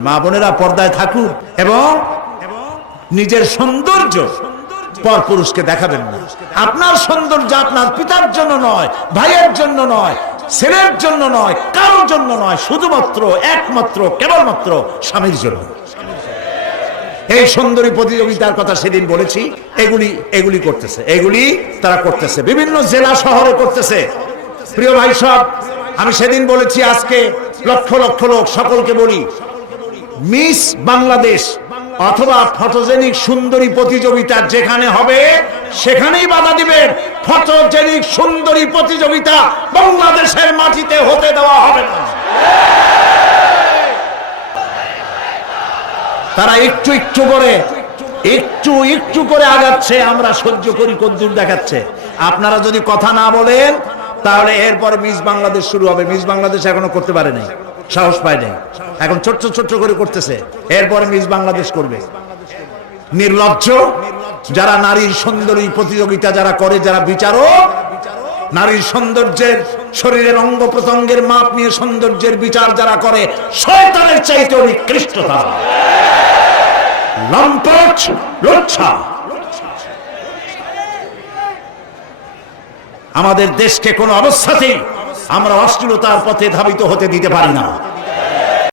মা বোনেরা পর্দায় থাকুক এবং নিজের সৌন্দর্য পর পুরুষকে দেখাবেন না। আপনার সৌন্দর্য আপনার পিতার জন্য নয়, ভাইয়ের জন্য নয়, ছেলের জন্য নয়, কারোর জন্য নয়, শুধুমাত্র, একমাত্র, কেবলমাত্র স্বামীর জন্য। এই সুন্দরী প্রতিযোগিতার কথা সেদিন বলেছি, এগুলি এগুলি করতেছে, এগুলি তারা করতেছে, বিভিন্ন জেলা শহরে করতেছে। প্রিয় ভাই সব, আমি সেদিন বলেছি আজকে লক্ষ লক্ষ লোক সকলকে বলি মিস বাংলাদেশ অথবা ফটোজেনিক সুন্দরী প্রতিযোগিতা যেখানে হবে, সেখানেই বাধা দিবেন ফটোজেনিক সুন্দরী প্রতিযোগিতা বাংলাদেশের মাটিতে হতে দেওয়া হবে না। তারা একটু একটু করে, একটু একটু করে আগাচ্ছে, আমরা সহ্য করি কদ্দুর দেখাচ্ছে। আপনারা যদি কথা না বলেন, তাহলে এরপর মিস বাংলাদেশ শুরু হবে। মিস বাংলাদেশ এখনও করতে পারে নাই সাহস পায় নাই। এখন ছোট্ট ছোট্ট করে করতেছে। এরপরে মিস বাংলাদেশ করবে। নির্লজ্জ যারা নারীর সুন্দরী প্রতিযোগিতা যারা করে, যারা বিচারক, নারীর সৌন্দর্যের শরীরের অঙ্গ প্রত্যঙ্গের মাপ নিয়ে সৌন্দর্যের বিচার যারা করে, শয়তানের চাইতে নিকৃষ্ট তারা আমাদের দেশকে কোনো অবস্থাতেই আমরা অশ্লীলতার পথে ধাবিত হতে দিতে পারি না।